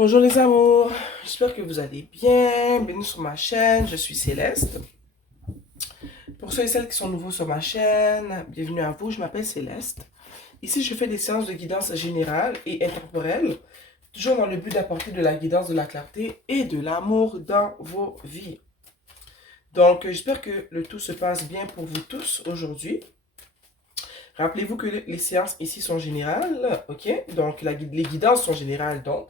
Bonjour les amours, j'espère que vous allez bien. Bienvenue sur ma chaîne, je suis Céleste. Pour ceux et celles qui sont nouveaux sur ma chaîne, bienvenue à vous, je m'appelle Céleste. Ici, je fais des séances de guidance générale et intemporelle, toujours dans le but d'apporter de la guidance, de la clarté et de l'amour dans vos vies. Donc, j'espère que le tout se passe bien pour vous tous aujourd'hui. Rappelez-vous que les séances ici sont générales, ok? Donc, les guidances sont générales, donc.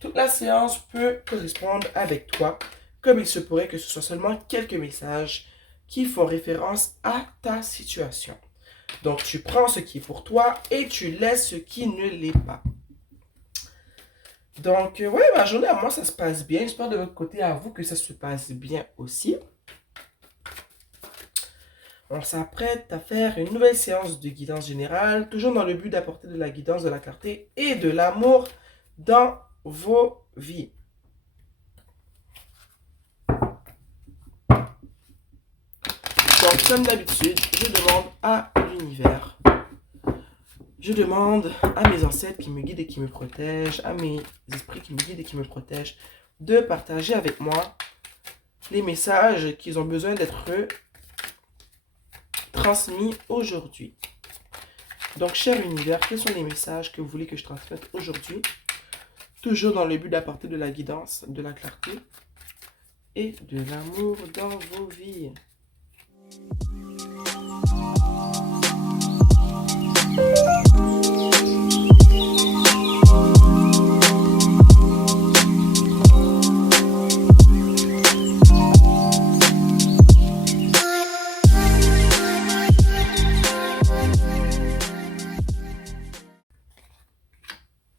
Toute la séance peut correspondre avec toi, comme il se pourrait que ce soit seulement quelques messages qui font référence à ta situation. Donc, tu prends ce qui est pour toi et tu laisses ce qui ne l'est pas. Donc, ouais, ma journée à moi, ça se passe bien. J'espère de votre côté à vous que ça se passe bien aussi. On s'apprête à faire une nouvelle séance de guidance générale, toujours dans le but d'apporter de la guidance, de la clarté et de l'amour dans vos vies. Donc, comme d'habitude, je demande à l'univers, je demande à mes ancêtres qui me guident et qui me protègent, à mes esprits qui me guident et qui me protègent, de partager avec moi les messages qu'ils ont besoin d'être transmis aujourd'hui. Donc, cher univers, quels sont les messages que vous voulez que je transmette aujourd'hui? Toujours dans le but d'apporter de la guidance, de la clarté et de l'amour dans vos vies.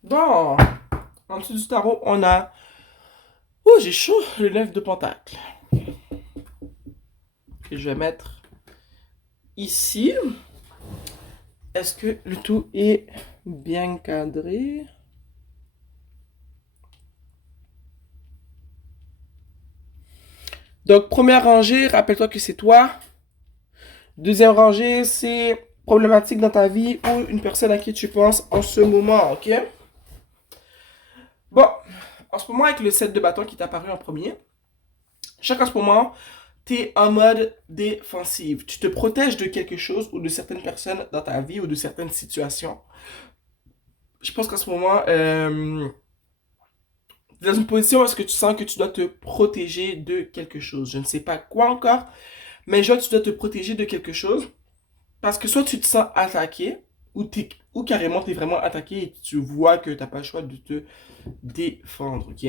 Bon, en dessous du tarot, on a... Oh, j'ai chaud, le 9 de pentacle. Que je vais mettre ici. Est-ce que le tout est bien cadré? Donc, première rangée, rappelle-toi que c'est toi. Deuxième rangée, c'est problématique dans ta vie ou une personne à qui tu penses en ce moment, ok? Bon, en ce moment, avec le 7 de bâton qui est apparu en premier, chaque en ce moment, tu es en mode défensive. Tu te protèges de quelque chose ou de certaines personnes dans ta vie ou de certaines situations. Je pense qu'en ce moment, dans une position où est-ce que tu sens que tu dois te protéger de quelque chose. Je ne sais pas quoi encore, mais je vois que tu dois te protéger de quelque chose parce que soit tu te sens attaqué ou carrément tu es vraiment attaqué et tu vois que tu n'as pas le choix de te défendre, ok?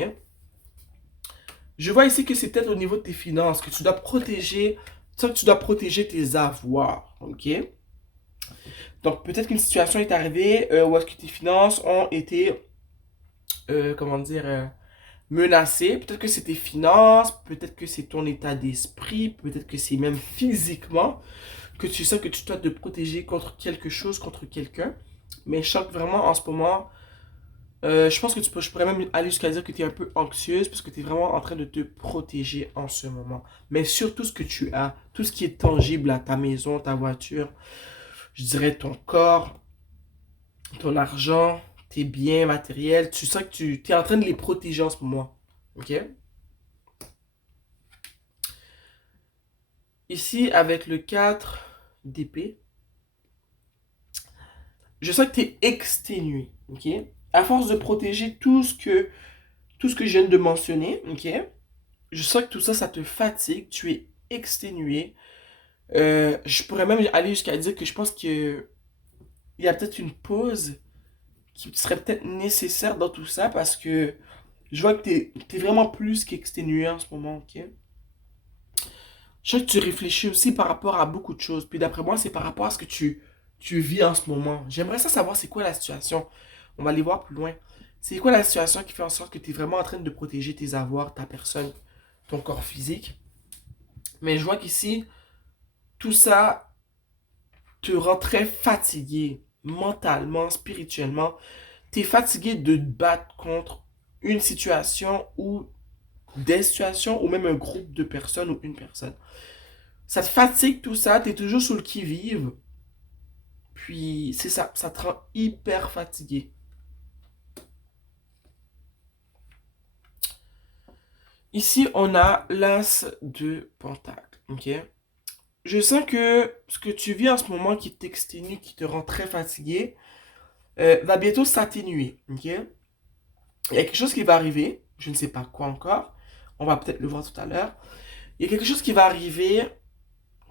Je vois ici que c'est peut-être au niveau de tes finances que tu dois protéger, ça que tu dois protéger tes avoirs, ok? Donc peut-être qu'une situation est arrivée où est-ce que tes finances ont été, comment dire, menacé. Peut-être que c'est tes finances, peut-être que c'est ton état d'esprit, peut-être que c'est même physiquement que tu sens que tu dois te protéger contre quelque chose, contre quelqu'un. Mais je sens que vraiment en ce moment, je pense que je pourrais même aller jusqu'à dire que tu es un peu anxieuse parce que tu es vraiment en train de te protéger en ce moment. Mais surtout ce que tu as, tout ce qui est tangible à ta maison, ta voiture, je dirais ton corps, ton argent, tes biens matériels, tu sens que tu es en train de les protéger en ce moment. Ok? Ici, avec le 4 d'épée, je sens que tu es exténué, ok? À force de protéger tout ce que je viens de mentionner, ok? Je sens que tout ça, ça te fatigue, tu es exténué. Je pourrais même aller jusqu'à dire que je pense que il y a peut-être une pause qui serait peut-être nécessaire dans tout ça parce que je vois que t'es vraiment plus qu'exténué en ce moment, ok? Je sais que tu réfléchis aussi par rapport à beaucoup de choses. Puis d'après moi, c'est par rapport à ce que tu vis en ce moment. J'aimerais ça savoir c'est quoi la situation. On va aller voir plus loin. C'est quoi la situation qui fait en sorte que tu es vraiment en train de protéger tes avoirs, ta personne, ton corps physique. Mais je vois qu'ici, tout ça te rend très fatigué mentalement, spirituellement. Tu es fatigué de te battre contre une situation ou des situations ou même un groupe de personnes ou une personne. Ça te fatigue tout ça, tu es toujours sur le qui-vive. Puis c'est ça, ça te rend hyper fatigué. Ici, on a l'as de pentacle, ok? Je sens que ce que tu vis en ce moment qui t'exténue, qui te rend très fatigué, va bientôt s'atténuer, ok? Il y a quelque chose qui va arriver, je ne sais pas quoi encore, on va peut-être le voir tout à l'heure. Il y a quelque chose qui va arriver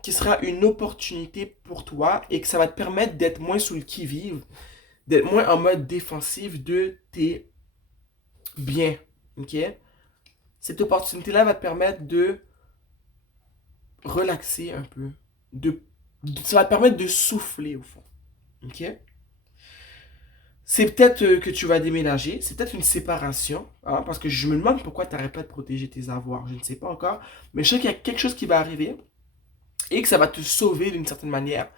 qui sera une opportunité pour toi et que ça va te permettre d'être moins sous le qui-vive, d'être moins en mode défensif de tes biens, ok? Cette opportunité-là va te permettre de relaxer un peu, de, ça va te permettre de souffler au fond, ok? C'est peut-être que tu vas déménager, c'est peut-être une séparation, hein, parce que je me demande pourquoi tu n'arrêtes pas de protéger tes avoirs, je ne sais pas encore, mais je sais qu'il y a quelque chose qui va arriver et que ça va te sauver d'une certaine manière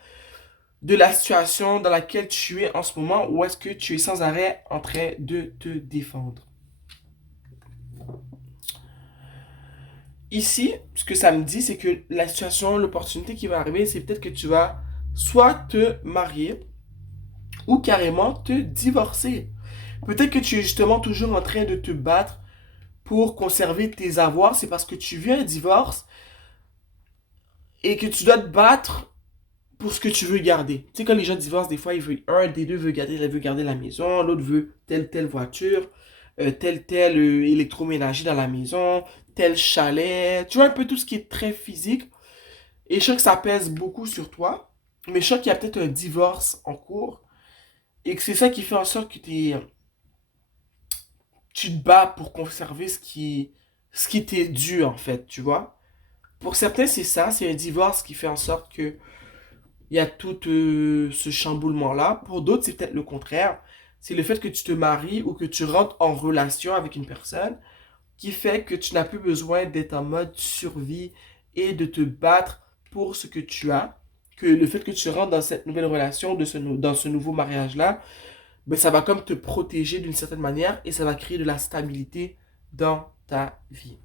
de la situation dans laquelle tu es en ce moment, où est-ce que tu es sans arrêt en train de te défendre. Ici, ce que ça me dit, c'est que la situation, l'opportunité qui va arriver, c'est peut-être que tu vas soit te marier ou carrément te divorcer. Peut-être que tu es justement toujours en train de te battre pour conserver tes avoirs, c'est parce que tu vis un divorce et que tu dois te battre pour ce que tu veux garder. Tu sais, quand les gens divorcent, des fois, un des deux veut garder la maison, l'autre veut telle voiture, tel électroménager dans la maison, tel chalet. Tu vois un peu tout ce qui est très physique. Et je sens que ça pèse beaucoup sur toi. Mais je sens qu'il y a peut-être un divorce en cours. Et que c'est ça qui fait en sorte que tu te bats pour conserver ce qui t'est dû, en fait, tu vois. Pour certains, c'est ça. C'est un divorce qui fait en sorte que il y a tout ce chamboulement-là. Pour d'autres, c'est peut-être le contraire. C'est le fait que tu te maries ou que tu rentres en relation avec une personne qui fait que tu n'as plus besoin d'être en mode survie et de te battre pour ce que tu as. Que le fait que tu rentres dans cette nouvelle relation, dans ce nouveau mariage-là, ben, ça va comme te protéger d'une certaine manière et ça va créer de la stabilité dans ta vie.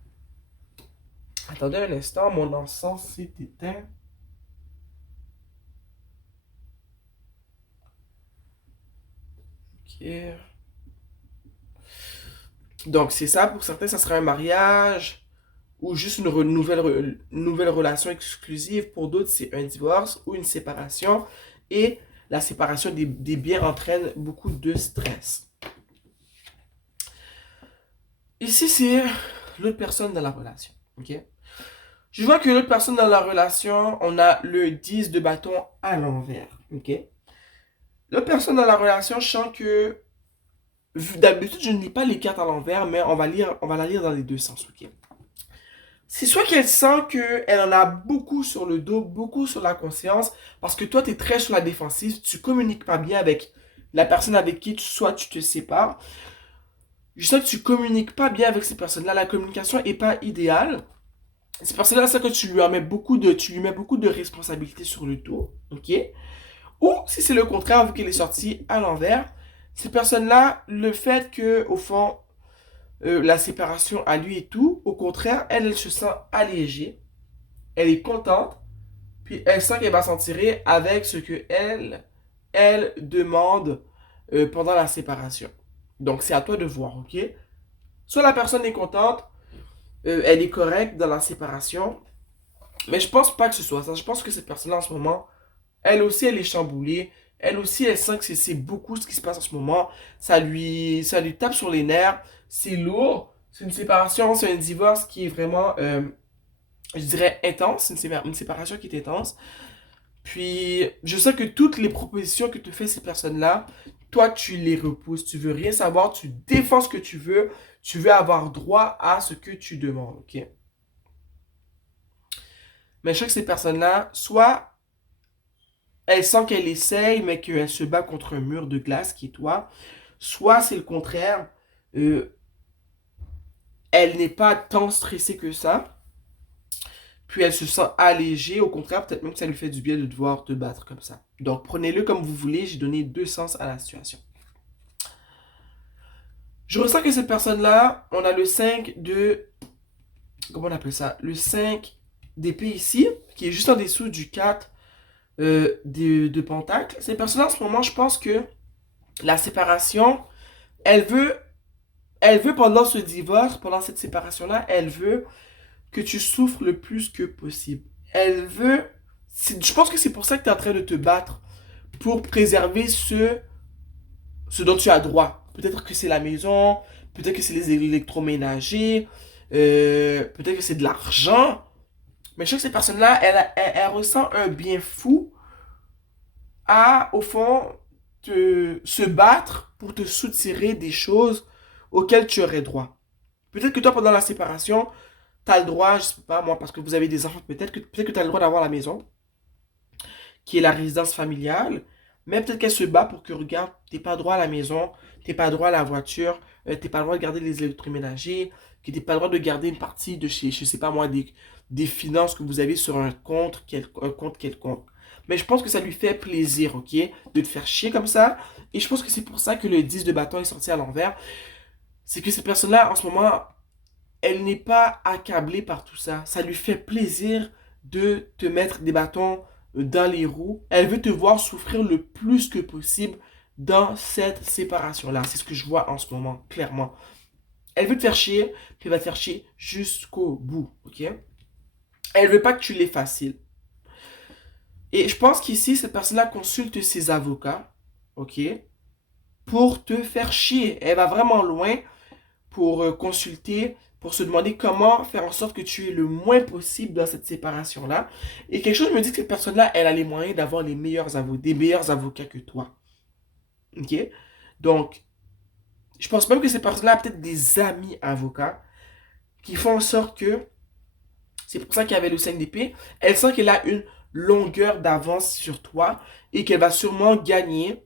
Attendez un instant, mon encens s'est éteint. Ok. Donc, c'est ça. Pour certains, ça sera un mariage ou juste nouvelle relation exclusive. Pour d'autres, c'est un divorce ou une séparation. Et la séparation des biens entraîne beaucoup de stress. Ici, c'est l'autre personne dans la relation. Ok? Je vois que l'autre personne dans la relation, on a le 10 de bâton à l'envers. Ok? L'autre personne dans la relation, je sens que d'habitude, je ne lis pas les cartes à l'envers, mais on va la lire dans les deux sens. Ok? C'est soit qu'elle sent qu'elle en a beaucoup sur le dos, beaucoup sur la conscience, parce que toi, tu es très sur la défensive, tu communiques pas bien avec la personne avec qui soit tu te sépares. Je sens que tu communiques pas bien avec ces personnes-là, la communication est pas idéale. Ces personnes-là, c'est que tu lui mets beaucoup de responsabilités sur le dos, ok? Ou si c'est le contraire, vu qu'elle est sortie à l'envers, ces personnes-là, le fait que, au fond, la séparation à lui et tout. Au contraire, elle se sent allégée. Elle est contente. Puis elle sent qu'elle va s'en tirer avec ce que elle demande pendant la séparation. Donc c'est à toi de voir, ok? Soit la personne est contente, elle est correcte dans la séparation, mais je pense pas que ce soit ça. Je pense que cette personne-là en ce moment, elle aussi elle est chamboulée. Elle aussi elle sent que c'est beaucoup ce qui se passe en ce moment. Ça lui tape sur les nerfs. C'est lourd. C'est une séparation, c'est un divorce qui est vraiment, je dirais, intense. Une séparation qui est intense. Puis, je sais que toutes les propositions que te fait ces personnes-là, toi, tu les repousses. Tu veux rien savoir. Tu défends ce que tu veux. Tu veux avoir droit à ce que tu demandes, ok? Mais je sais que ces personnes-là, soit elle sent qu'elle essaye, mais qu'elle se bat contre un mur de glace qui est toi, soit c'est le contraire. euh, Elle n'est pas tant stressée que ça. Puis elle se sent allégée. Au contraire, peut-être même que ça lui fait du bien de devoir te battre comme ça. Donc prenez-le comme vous voulez. J'ai donné deux sens à la situation. Je ressens que cette personne-là, on a le 5 de... Comment on appelle ça? Le 5 d'épée ici, qui est juste en dessous du 4 de pentacle. Cette personne-là, en ce moment, je pense que la séparation, elle veut Elle veut pendant ce divorce, pendant cette séparation-là, elle veut que tu souffres le plus que possible. Elle veut... Je pense que c'est pour ça que tu es en train de te battre pour préserver ce dont tu as droit. Peut-être que c'est la maison, peut-être que c'est les électroménagers, peut-être que c'est de l'argent. Mais je sais que cette personne-là, elle ressent un bien fou à, au fond, se battre pour te soutirer des choses auxquelles tu aurais droit. Peut-être que toi, pendant la séparation, tu as le droit, je sais pas moi, parce que vous avez des enfants, peut-être que tu as le droit d'avoir la maison, qui est la résidence familiale, mais peut-être qu'elle se bat pour que, regarde, t'es pas droit à la maison, t'es pas droit à la voiture, t'es pas le droit de garder les électroménagers, que t'es pas le droit de garder une partie de chez, je sais pas moi, des finances que vous avez sur un compte quelconque. Mais je pense que ça lui fait plaisir, ok, de te faire chier comme ça. Et je pense que c'est pour ça que le 10 de bâton est sorti à l'envers. C'est que cette personne-là, en ce moment, elle n'est pas accablée par tout ça. Ça lui fait plaisir de te mettre des bâtons dans les roues. Elle veut te voir souffrir le plus que possible dans cette séparation-là. C'est ce que je vois en ce moment, clairement. Elle veut te faire chier, puis elle va te faire chier jusqu'au bout, ok? Elle veut pas que tu l'aies facile. Et je pense qu'ici, cette personne-là consulte ses avocats, ok? Pour te faire chier. Elle va vraiment loin pour consulter, pour se demander comment faire en sorte que tu es le moins possible dans cette séparation-là. Et quelque chose me dit que cette personne-là, elle a les moyens d'avoir les meilleurs avocats, des meilleurs avocats que toi. Ok? Donc, je pense même que cette personne-là a peut-être des amis avocats qui font en sorte que, c'est pour ça qu'il y avait le 5 d'épée, elle sent qu'elle a une longueur d'avance sur toi et qu'elle va sûrement gagner,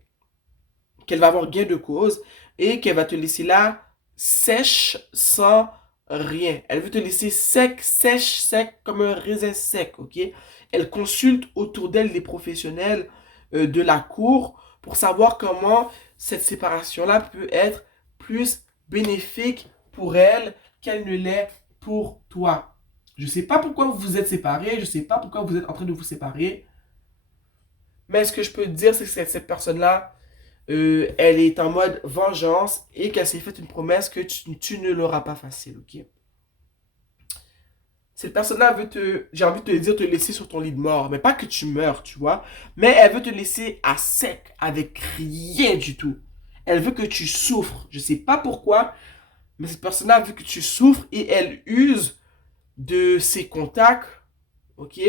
qu'elle va avoir gain de cause et qu'elle va te laisser là sèche sans rien. Elle veut te laisser sec, sèche, sec, comme un raisin sec, ok? Elle consulte autour d'elle les professionnels de la cour pour savoir comment cette séparation-là peut être plus bénéfique pour elle qu'elle ne l'est pour toi. Je ne sais pas pourquoi vous vous êtes séparés, je ne sais pas pourquoi vous êtes en train de vous séparer, mais ce que je peux te dire, c'est que cette personne-là, elle est en mode vengeance et qu'elle s'est fait une promesse que tu ne l'auras pas facile, ok? Cette personne-là veut j'ai envie de te dire, te laisser sur ton lit de mort, mais pas que tu meurs, tu vois, mais elle veut te laisser à sec, avec rien du tout. Elle veut que tu souffres. Je sais pas pourquoi, mais cette personne-là veut que tu souffres et elle use de ses contacts, ok?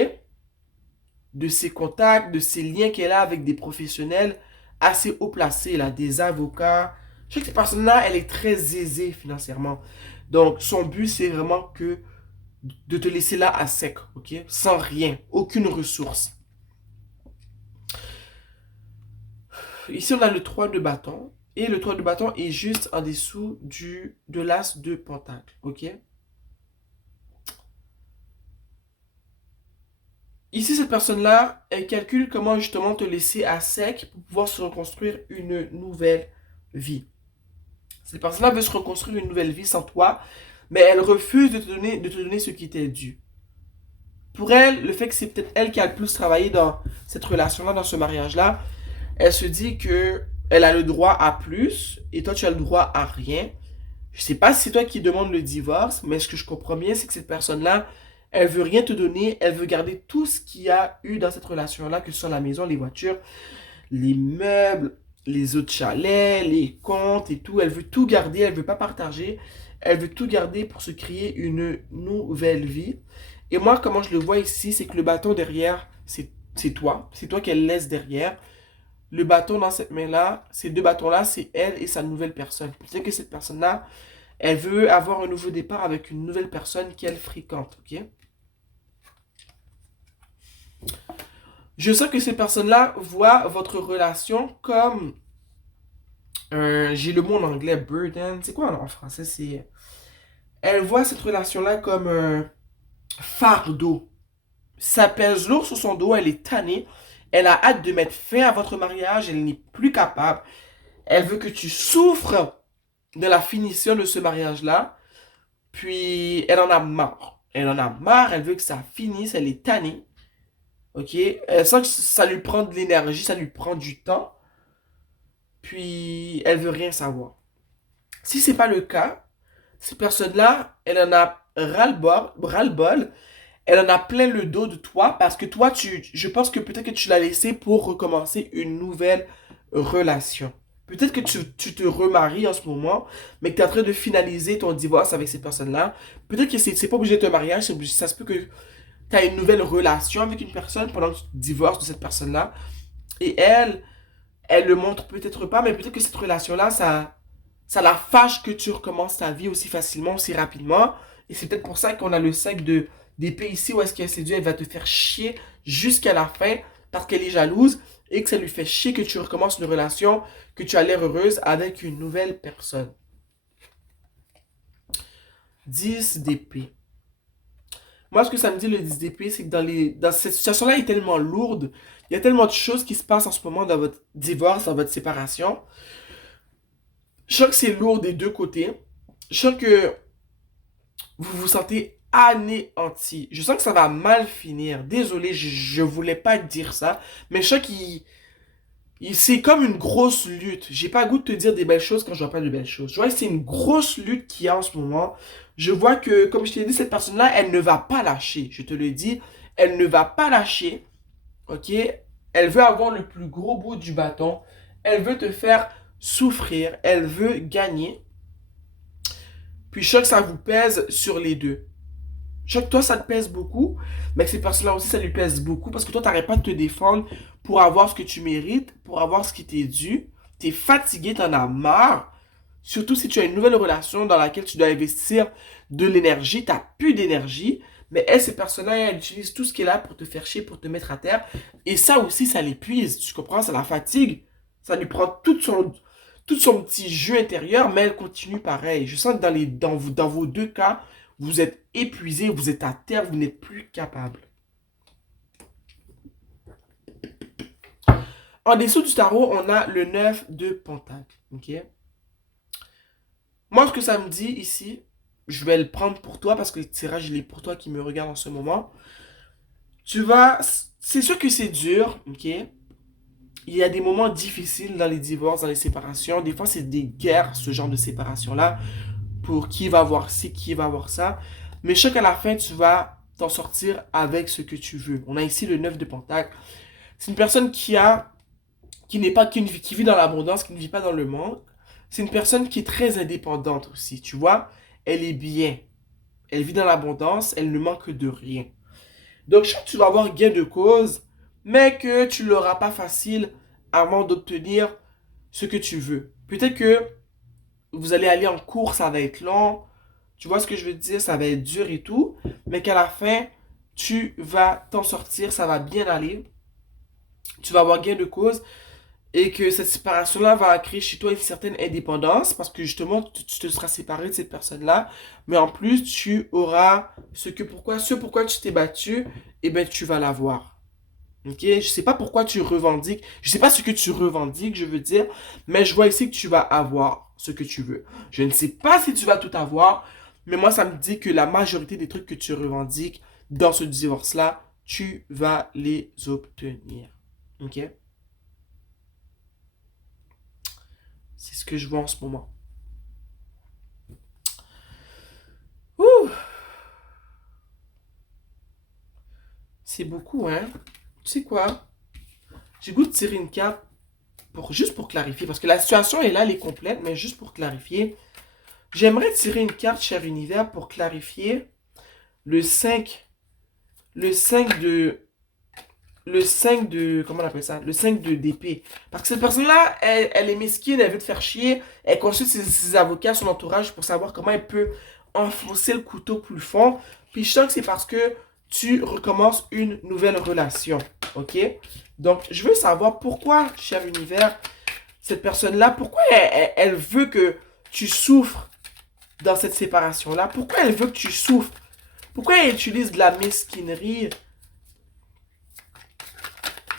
De ses contacts, de ses liens qu'elle a avec des professionnels assez haut placés, là, des avocats. Je sais que cette personne-là, elle est très aisée financièrement. Donc, son but, c'est vraiment que de te laisser là à sec, ok? Sans rien, aucune ressource. Ici, on a le 3 de bâton. Et le 3 de bâton est juste en dessous de l'as de pentacle, ok? Ici, cette personne-là, elle calcule comment justement te laisser à sec pour pouvoir se reconstruire une nouvelle vie. Cette personne-là veut se reconstruire une nouvelle vie sans toi, mais elle refuse de te donner ce qui t'est dû. Pour elle, le fait que c'est peut-être elle qui a le plus travaillé dans cette relation-là, dans ce mariage-là, elle se dit que elle a le droit à plus et toi tu as le droit à rien. Je sais pas si c'est toi qui demandes le divorce, mais ce que je comprends bien, c'est que cette personne-là, elle veut rien te donner, elle veut garder tout ce qu'il y a eu dans cette relation-là, que ce soit la maison, les voitures, les meubles, les autres chalets, les comptes et tout. Elle veut tout garder, elle veut pas partager. Elle veut tout garder pour se créer une nouvelle vie. Et moi, comment je le vois ici, c'est que le bâton derrière, c'est toi. C'est toi qu'elle laisse derrière. Le bâton dans cette main-là, ces deux bâtons-là, c'est elle et sa nouvelle personne. Peut-être que cette personne-là, elle veut avoir un nouveau départ avec une nouvelle personne qu'elle fréquente, ok? Je sens que ces personnes-là voient votre relation comme j'ai le mot en anglais burden. C'est quoi en français? C'est. Elle voit cette relation-là comme un fardeau. Ça pèse lourd sur son dos, elle est tannée. Elle a hâte de mettre fin à votre mariage, elle n'est plus capable. Elle veut que tu souffres de la finition de ce mariage-là. Puis elle en a marre. Elle en a marre, elle veut que ça finisse, elle est tannée. Ok? Elle sent que ça lui prend de l'énergie, ça lui prend du temps. Puis elle veut rien savoir. Si c'est pas le cas, cette personne-là, elle en a ras-le-bol, elle en a plein le dos de toi parce que toi, je pense que peut-être que tu l'as laissé pour recommencer une nouvelle relation. Peut-être que tu te remaries en ce moment, mais que tu es en train de finaliser ton divorce avec cette personne-là. Peut-être que c'est pas obligé de un mariage, ça se peut que tu as une nouvelle relation avec une personne pendant que tu te divorces de cette personne-là. Et elle le montre peut-être pas, mais peut-être que cette relation-là, ça la fâche que tu recommences ta vie aussi facilement, aussi rapidement. Et c'est peut-être pour ça qu'on a le 5 d'épée ici, où est-ce qu'elle s'est dit, elle va te faire chier jusqu'à la fin, parce qu'elle est jalouse, et que ça lui fait chier que tu recommences une relation, que tu as l'air heureuse avec une nouvelle personne. 10 d'épée. Moi, ce que ça me dit, le 10 d'épée, c'est que dans cette situation-là, elle est tellement lourde, il y a tellement de choses qui se passent en ce moment dans votre divorce, dans votre séparation. Je sens que c'est lourd des deux côtés. Je sens que vous vous sentez anéanti. Je sens que ça va mal finir. Désolé, je voulais pas dire ça, mais je sens c'est comme une grosse lutte. J'ai pas le goût de te dire des belles choses quand je vois pas de belles choses. Je vois que c'est une grosse lutte qu'il y a en ce moment. Je vois que, comme je t'ai dit, cette personne-là, elle ne va pas lâcher. Je te le dis, elle ne va pas lâcher. Ok? Elle veut avoir le plus gros bout du bâton. Elle veut te faire souffrir. Elle veut gagner. Puis je sens que ça vous pèse sur les deux. Je sens que toi, ça te pèse beaucoup, mais que ces personnes-là aussi, ça lui pèse beaucoup parce que toi, t'arrêtes pas de te défendre pour avoir ce que tu mérites, pour avoir ce qui t'est dû. T'es fatigué, t'en as marre. Surtout si tu as une nouvelle relation dans laquelle tu dois investir de l'énergie, t'as plus d'énergie. Mais elle, ces personnes-là, elles utilisent tout ce qui est là pour te faire chier, pour te mettre à terre. Et ça aussi, ça l'épuise. Tu comprends? Ça la fatigue. Ça lui prend tout son petit jeu intérieur, mais elle continue pareil. Je sens que dans vos deux cas, vous êtes épuisé, vous êtes à terre, vous n'êtes plus capable. En dessous du tarot, on a le 9 de Pentacle. Ok? Moi, ce que ça me dit ici, je vais le prendre pour toi parce que le tirage, il est pour toi qui me regarde en ce moment. Tu vas. C'est sûr que c'est dur, ok? Il y a des moments difficiles dans les divorces, dans les séparations. Des fois, c'est des guerres, ce genre de séparation-là. Pour qui va voir ci, qui va voir ça. Mais je sais qu'à la fin, tu vas t'en sortir avec ce que tu veux. On a ici le 9 de Pentacle. C'est une personne qui n'est pas, qui vit dans l'abondance, qui ne vit pas dans le manque. C'est une personne qui est très indépendante aussi, tu vois. Elle est bien. Elle vit dans l'abondance, elle ne manque de rien. Donc, je sais que tu vas avoir gain de cause, mais que tu ne l'auras pas facile avant d'obtenir ce que tu veux. Peut-être que vous allez aller en cours, ça va être long. Tu vois ce que je veux dire? Ça va être dur et tout. Mais qu'à la fin, tu vas t'en sortir, ça va bien aller. Tu vas avoir gain de cause. Et que cette séparation-là va créer chez toi une certaine indépendance. Parce que justement, tu te seras séparé de cette personne-là. Mais en plus, tu auras ce pourquoi tu t'es battu. Et bien, tu vas l'avoir. Ok, je sais pas pourquoi tu revendiques, je sais pas ce que tu revendiques, je veux dire, mais je vois ici que tu vas avoir ce que tu veux. Je ne sais pas si tu vas tout avoir, mais moi ça me dit que la majorité des trucs que tu revendiques dans ce divorce-là, tu vas les obtenir. Ok? C'est ce que je vois en ce moment. Ouh, c'est beaucoup, hein? Tu sais quoi? J'ai goût de tirer une carte juste pour clarifier, parce que la situation est là, elle est complète, mais juste pour clarifier. J'aimerais tirer une carte, cher univers, pour clarifier le 5, le 5 de, comment on appelle ça? Le 5 d'épée. Parce que cette personne-là, elle est mesquine, elle veut te faire chier, elle consulte ses avocats, son entourage pour savoir comment elle peut enfoncer le couteau plus fond. Puis je sens que c'est parce que tu recommences une nouvelle relation, ok? Donc, je veux savoir pourquoi, cher univers, cette personne-là, pourquoi elle veut que tu souffres dans cette séparation-là? Pourquoi elle veut que tu souffres? Pourquoi elle utilise de la mesquinerie?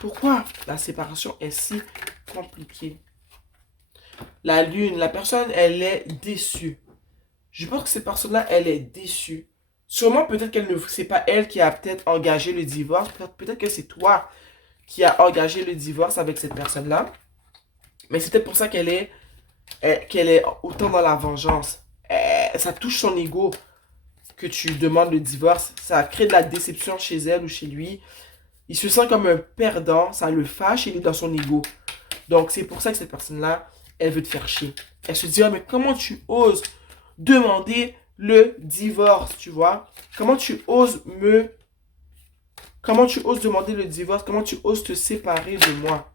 Pourquoi la séparation est si compliquée? La lune, la personne, elle est déçue. Je pense que cette personne-là, elle est déçue. Sûrement, peut-être qu'elle ne, c'est pas elle qui a peut-être engagé le divorce. Peut-être que c'est toi qui as engagé le divorce avec cette personne-là. Mais c'est peut-être pour ça qu'elle est qu'elle est autant dans la vengeance. Ça touche son ego que tu demandes le divorce. Ça crée de la déception chez elle ou chez lui. Il se sent comme un perdant, ça le fâche, il est dans son ego. Donc c'est pour ça que cette personne-là, elle veut te faire chier. Elle se dit, ah, mais comment tu oses demander le divorce, tu vois? Comment tu oses me... Comment tu oses demander le divorce? Comment tu oses te séparer de moi?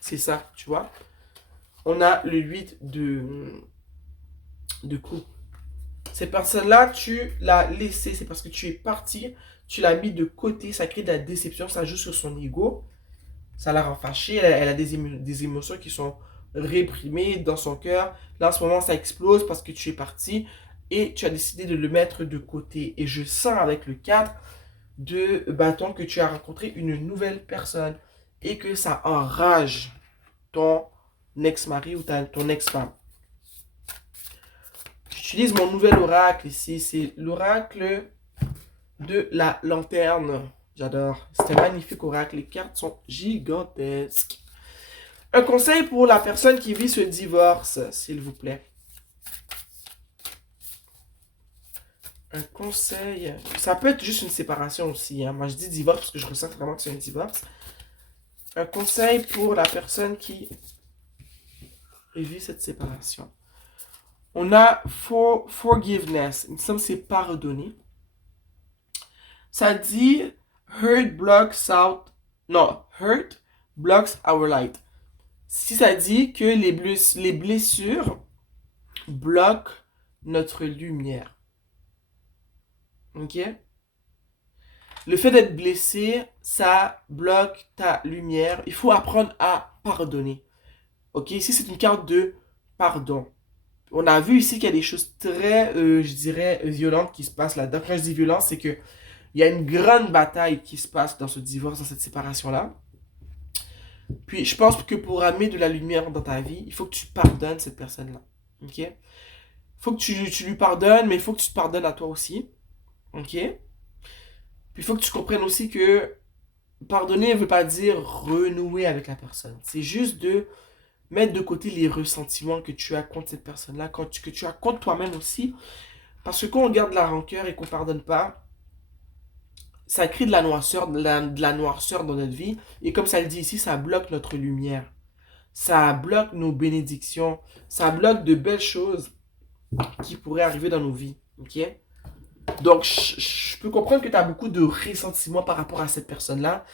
C'est ça, tu vois? On a le 8 de coups. Cette personne-là, tu l'as laissée, c'est parce que tu es parti, tu l'as mis de côté, ça crée de la déception, ça joue sur son ego, ça la rend fâchée, elle a des émotions qui sont réprimées dans son cœur. Là, en ce moment, ça explose parce que tu es parti et tu as décidé de le mettre de côté. Et je sens avec le 4 de bâton que tu as rencontré une nouvelle personne et que ça enrage ton ex-mari ou ton ex-femme. J'utilise mon nouvel oracle ici, c'est l'oracle de la lanterne. J'adore. C'est un magnifique oracle. Les cartes sont gigantesques. Un conseil pour la personne qui vit ce divorce, s'il vous plaît. Un conseil. Ça peut être juste une séparation aussi. Hein. Moi, je dis divorce parce que je ressens vraiment que c'est un divorce. Un conseil pour la personne qui vit cette séparation. On a forgiveness. Il me semble que c'est pardonner. Ça dit hurt blocks out. Non, hurt blocks our light. Si ça dit que les blessures bloquent notre lumière. Ok? Le fait d'être blessé, ça bloque ta lumière. Il faut apprendre à pardonner. Ok? Ici, c'est une carte de pardon. On a vu ici qu'il y a des choses très, je dirais, violentes qui se passent là-dedans. Quand je dis violence, c'est que il y a une grande bataille qui se passe dans ce divorce, dans cette séparation-là. Puis, je pense que pour amener de la lumière dans ta vie, il faut que tu pardonnes cette personne-là. Ok? Il faut que tu lui pardonnes, mais il faut que tu te pardonnes à toi aussi. Ok? Puis, il faut que tu comprennes aussi que pardonner ne veut pas dire renouer avec la personne. C'est juste de mettre de côté les ressentiments que tu as contre cette personne-là, que tu as contre toi-même aussi. Parce que quand on garde la rancœur et qu'on ne pardonne pas, ça crée de la noirceur, de la noirceur dans notre vie. Et comme ça le dit ici, ça bloque notre lumière. Ça bloque nos bénédictions. Ça bloque de belles choses qui pourraient arriver dans nos vies. Ok? Donc, je peux comprendre que tu as beaucoup de ressentiments par rapport à cette personne-là.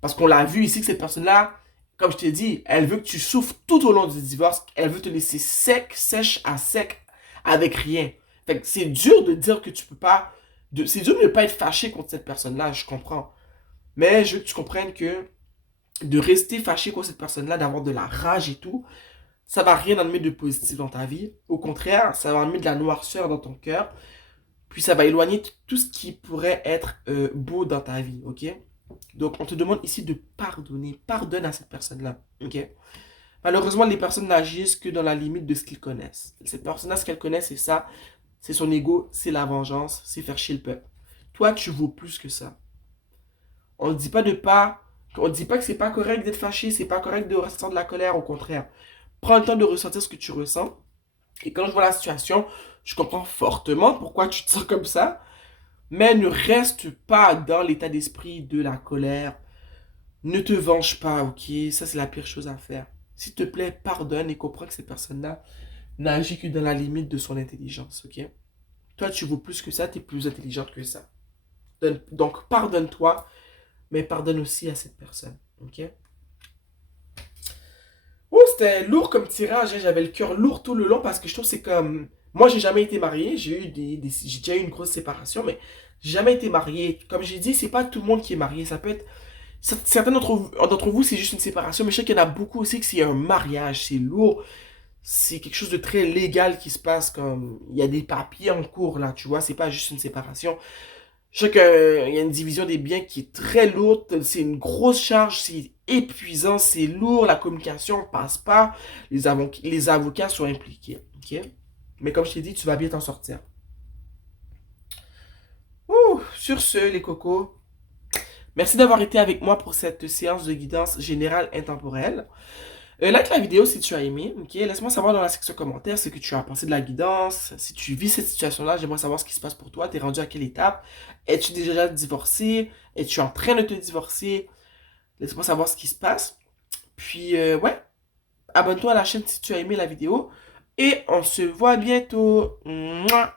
Parce qu'on l'a vu ici que cette personne-là, comme je t'ai dit, elle veut que tu souffres tout au long du divorce. Elle veut te laisser sec, sèche à sec, avec rien. Fait que c'est dur de dire que tu peux pas... C'est dur de ne pas être fâché contre cette personne-là, je comprends. Mais je veux que tu comprennes que de rester fâché contre cette personne-là, d'avoir de la rage et tout, ça va rien amener de positif dans ta vie. Au contraire, ça va amener de la noirceur dans ton cœur. Puis ça va éloigner tout ce qui pourrait être beau dans ta vie, ok? Donc on te demande ici de pardonner. Pardonne à cette personne-là, ok? Malheureusement, les personnes n'agissent que dans la limite de ce qu'ils connaissent. Cette personne-là, ce qu'elle connaît, c'est ça. C'est son ego, c'est la vengeance, c'est faire chier le peuple. Toi, tu vaux plus que ça. On ne dit pas de pas... On ne dit pas que c'est pas correct d'être fâché, c'est pas correct de ressentir de la colère, au contraire. Prends le temps de ressentir ce que tu ressens. Et quand je vois la situation, je comprends fortement pourquoi tu te sens comme ça. Mais ne reste pas dans l'état d'esprit de la colère. Ne te venge pas, ok? Ça, c'est la pire chose à faire. S'il te plaît, pardonne et comprends que cette personne-là n'agit que dans la limite de son intelligence, ok? Toi, tu vaux plus que ça, tu es plus intelligente que ça. Donc, pardonne-toi, mais pardonne aussi à cette personne, ok? Oh, c'était lourd comme tirage, hein. J'avais le cœur lourd tout le long parce que je trouve que c'est comme... Moi, j'ai jamais été marié, j'ai déjà eu une grosse séparation, mais j'ai jamais été marié. Comme j'ai dit, c'est pas tout le monde qui est marié. Ça peut être... Certains d'entre vous, c'est juste une séparation, mais je sais qu'il y en a beaucoup aussi que c'est un mariage, c'est lourd. C'est quelque chose de très légal qui se passe, comme... Il y a des papiers en cours, là, tu vois, c'est pas juste une séparation. Je sais qu'il y a une division des biens qui est très lourde, c'est une grosse charge, c'est épuisant, c'est lourd, la communication passe pas, les avocats sont impliqués, ok? Mais comme je t'ai dit, tu vas bien t'en sortir. Ouh, sur ce, les cocos, merci d'avoir été avec moi pour cette séance de guidance générale intemporelle. Like la vidéo si tu as aimé, ok? Laisse-moi savoir dans la section commentaire ce que tu as pensé de la guidance. Si tu vis cette situation-là, j'aimerais savoir ce qui se passe pour toi. T'es rendu à quelle étape? Es-tu déjà divorcé? Es-tu en train de te divorcer? Laisse-moi savoir ce qui se passe. Puis, ouais, abonne-toi à la chaîne si tu as aimé la vidéo. Et on se voit bientôt. Mouah.